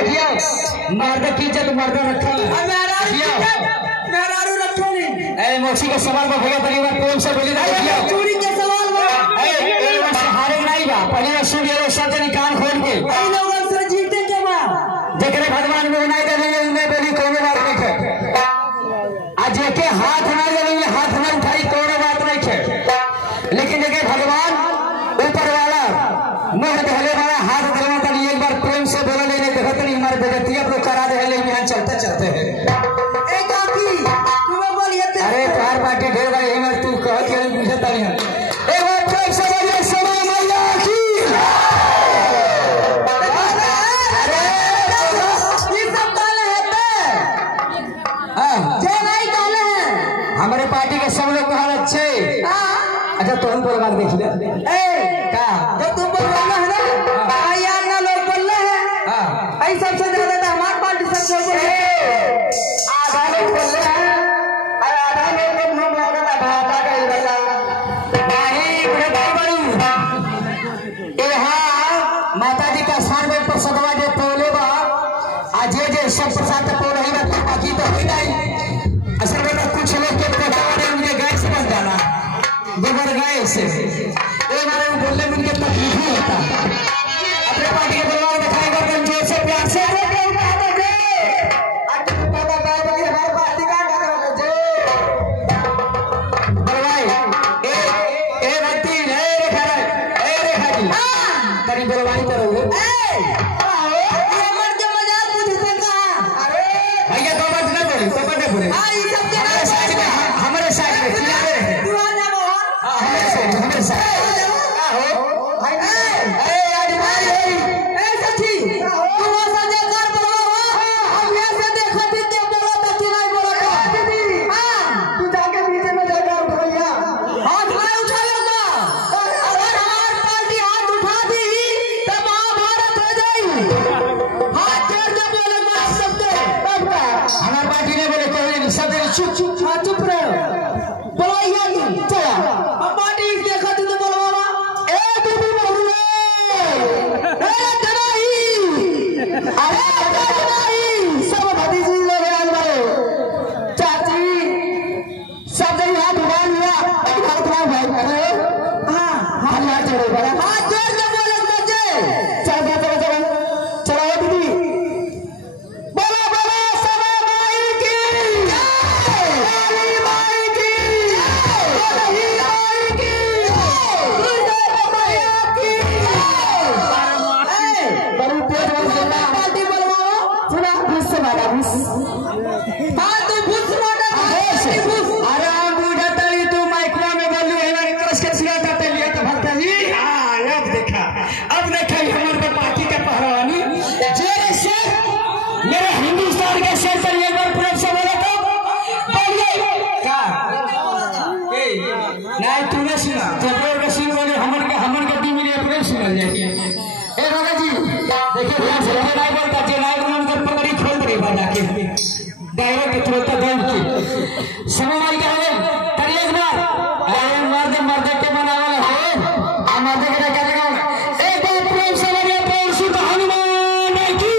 देखियो मर्द की इज्जत मर्द रखा मेहरारू रखो नहीं ए मोची के सवाल में भैया परिवार प्रेम से बोली ना देखियो चोरी के सवाल में ए हारे नहीं बा परिवार सुन ले सब जन कान खोल के ए लोगन से जीते के बा जेकरे भगवान में नहीं दे उन्हें बोली कोनो बात नहीं है आज के हाथ ना जले हाथ ना उठाई कोनो बात नहीं है लेकिन देखे भगवान ऊपर वाला मुंह धले वाला हाथ धरने के लिए एक बार प्रेम से बोला नहीं देखत नहीं हमारे बेगती आप लोग करा दे लेकिन हम चलते चलते हैं ए काकी तुम्हें बोलिए अरे कार पार्टी ढेर भाई हमर तू कह के मुझे ताली है एक बार प्रेम से बोलिए समय मैया की अरे ये सब काले हैं हां जे नहीं काले हैं हमारे पार्टी के सब लोग कहल अच्छे अच्छा तो हम बोल बात देख ले ए का तो तुम बोल रहा है ना यार ना लोग बोल रहे हैं हां ऐ सबसे ज्यादा तो हमारी पार्टी सबसे बोल रहे हैं आधा लोग बोल रहे हैं अरे आधा लोग को मुंह लगा भाटा का इरादा नहीं बड़े भाई बड़ी ए हां माता जी का स्थान में प्रसादवा जे तोले बा आज जे सब प्रसाद तो रही ना बाकी तो ही नहीं असल में कुछ लोग के बताने मुझे गैस बन जाना गोबर गए से ये बारे में बोलने में उनके तकलीफ ही होता अपने पार्टी के परिवार दिखाएगा जोर से प्यार से हमारे पार्टी का बोलवाई करोगे भैया दो बात ना बोले तो बड़े बोले हमारे साइड में किनारे हमारे साइड हो भाई अरे आज भाई ए सच्ची तू ऐसा देखकर बोलो हम ऐसे देखो भी क्या बोलो तो कि नहीं बोलो दीदी हां तू जाके पीछे में जाकर भैया हाथ नहीं उठा लेगा अगर हमारी पार्टी हाथ उठा दी तो महाभारत हो जाएगी हाथ जोड़ के बोले मार सकते हमारी पार्टी ने बोले कोई नहीं सब चुप चुप चुप रहो बोलो ये चला अब पार्टी देखो तो बोलो ए दीदी बोलो ए जनाई अरे जनाई सब भतीजी लोग आए वाले चाची सब जन हाथ उठा लिया हाथ उठा भाई अरे हां हाथ जोड़ो बड़ा हाथ जोड़ के बोले बच्चे चल चलो चलो दीदी बोलो बोलो समय माई की काली माई की काली माई की दुर्गा मैया की बड़ी तेज बोलना पार्टी बोलवाओ सुना भूस वाला भूस हां तू भूस वाला भूस अरे बूढ़ा तली तू माइकवा में बोलू है ना कस के सिगाता ते लिया तो भक्ता जी हां अब देखा हमारे पार्टी के पहलवानी जैसे मेरे हिंदुस्तान के शेर से एक बार प्रेम से बोला तो बोलिए का ए नहीं तूने सुना जबरदस्त रसीद बोले हमन के टीम में प्रेम सुन जाएगी ए बाबा जी देखिए ध्यान से नहीं बोलता जे नहीं बोलने पर पकड़ी खोल दे बाबा के डायरेक्ट तुरंत दौड़ के समय आई के हले करिए एक बार अरे मर्द के बनावल है मर्द के करेगा एक बार प्रेम से बोलिए प्रेम से हनुमान की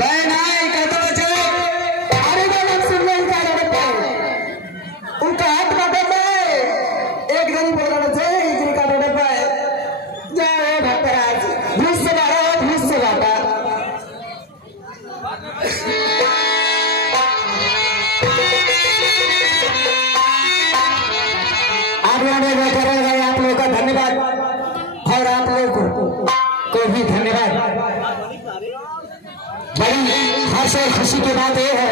बहन आई कहते बच्चे अरे बाबा सुन ले उनका हाथ काटे पे एक दिन बोला बच्चे इधर का काटे पे जय भक्तराज भूस से बाटा आगे बैठे रह गए आप लोगों का धन्यवाद और आप लोगों को भी धन्यवाद बड़ी हर्ष और खुशी की बात यह है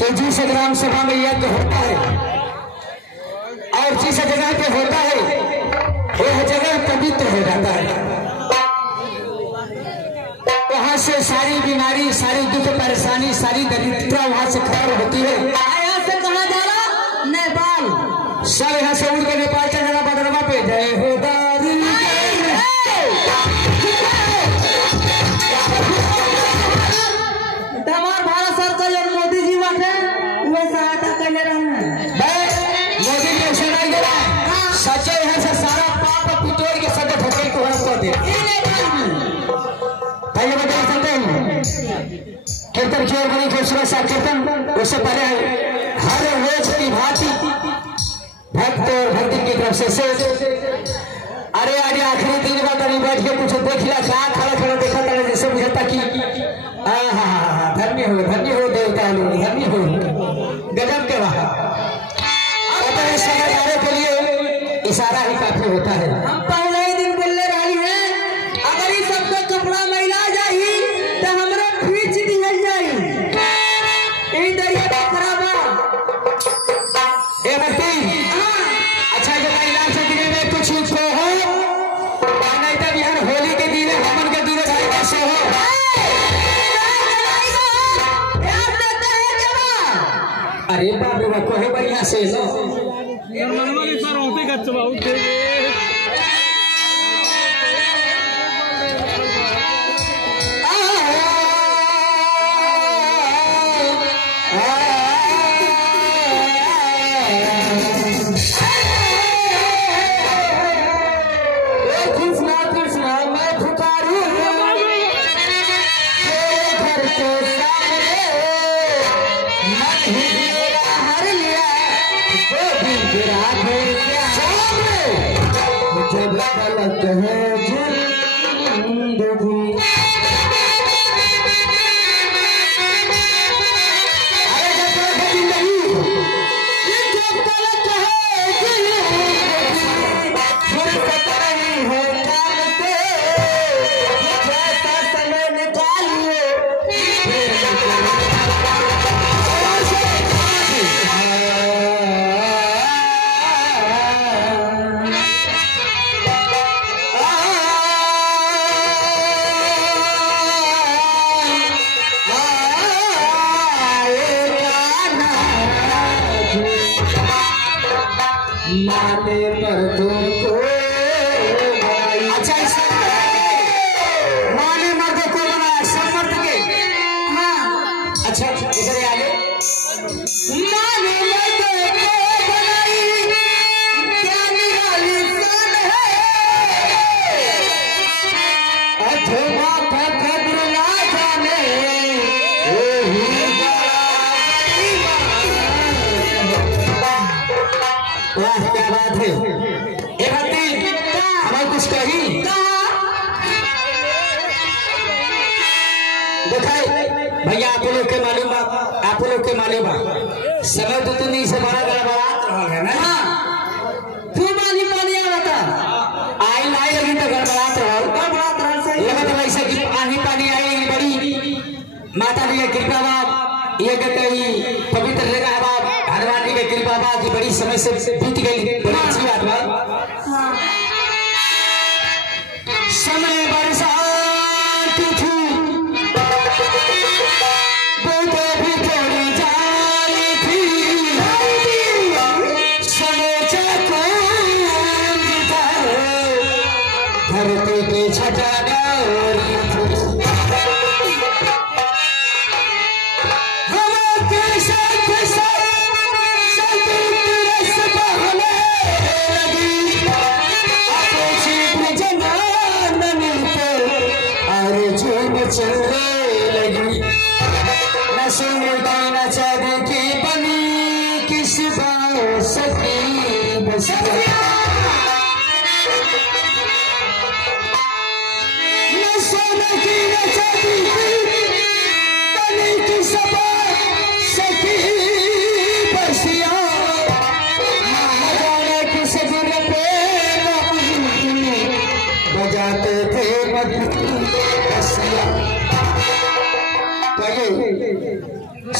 कि जिस ग्राम सभा में यज्ञ होता है और जिस जगह पे होता है वह जगह पवित्र हो जाता है वहां से सारी बीमारी सारी दुख परेशानी सारी दरिद्रता वहां से खत्म होती है यहाँ से कहा जा रहा नेपाल सब यहाँ से उड़ के नेपाल चल जाना बदरवा पे जय हो हमारे भारत सरकार मोदी जी बाटे वो सहायता करने रहना मोदी जी की ओर बड़ी खूबसूरत सा कीर्तन। उससे पहले हर रोज की भांति भक्त और भक्ति की तरफ से अरे आज आखिरी दिन में तरी बैठ के कुछ देख लिया क्या खड़ा खड़ा देखा था जैसे बुझता कि धन्य हो देवता लोग, धन्य हो, गजब के वहां समझदारों के लिए इशारा ही काफी होता है। हम पहले ही दिन बोलने रही है अगर ये सबका कपड़ा मैला जाही तो हमरा खींच दिया जाई ई दरिया का खराब ए भक्ति अच्छा जो महिला से दिन में कुछ तो हो नहीं तो बिहार होली के दिन हमन के दिन भाई कैसे हो अरे बाप रे बाप कोहे बढ़िया से लो नॉर्मली सर होते का चबाऊ थे माने मर्दों को अच्छा माने मर्दों को बनाया सब मर्द के हाँ अच्छा इधर आगे माने मर्दों को बनाई क्या निराली सन है अधवा का कब्र ना जाने क्या बात है ए भक्ति हमें कुछ कही दिखाई भैया आप लोग के मालूम समय तो नहीं से बड़ा गड़बड़ात रहा है ना तू पानी आवता आई लाई लगी तो गड़बड़ात रहा लगा तो वैसे कि पानी आई बड़ी माता जी की कृपा बाप ये कहीं पवित्र जगह बाप हनुमान जी की कृपा बाप की बड़ी समय से बीत गई बड़ी अच्छी बात बात समय बरसात थी बोते भी थोड़ी जाली थी समोचा कौन धरती पे छटा गौरी चलने लगी न सुनता न चाँदी की बनी किस बात सकी बस न सोने की न चाँदी की बनी किस बात सकी बसिया जाने किस दिन पे बजाते थे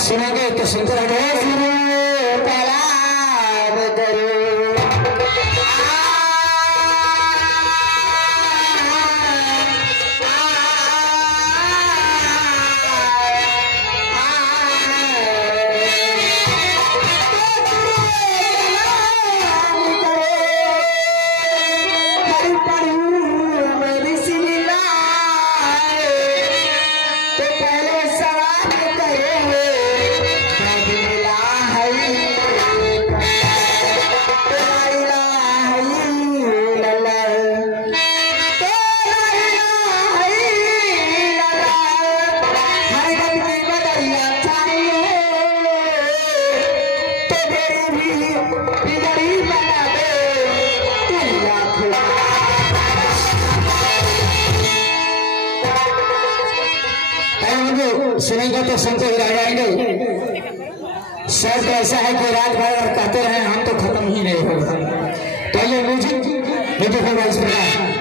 सुनेंगे तो सुनते रहेंगे ढेरी भी बिगड़ी बना दे तू लाखों सुनेंगे तो सुनते ही रह जाएंगे। शर्त ऐसा है कि रात भर अगर कहते रहे हम तो खत्म ही नहीं होगा। तो ये म्यूजिक होगा इस प्रकार।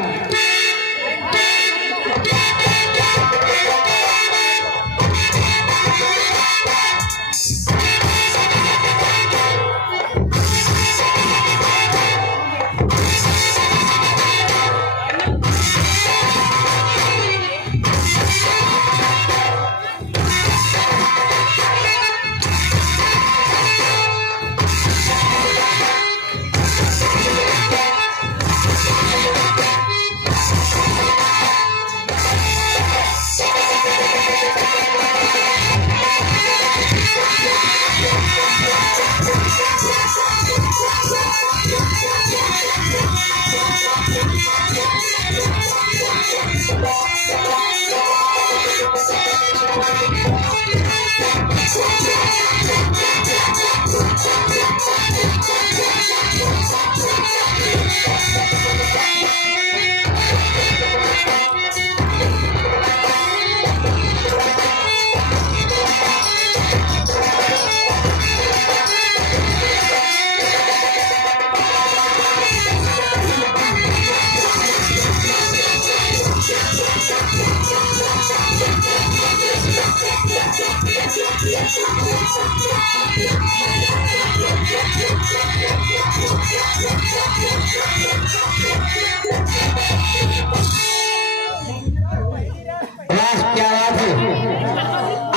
क्या बात है।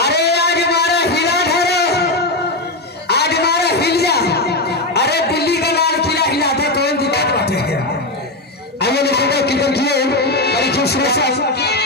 अरे आज हमारा हिला धरो, आज हमारा हिल जा। अरे दिल्ली का लाल किला हिलाते तो दिक्कत बात है। आइए देखो किधर किए बड़ी खूबसूरत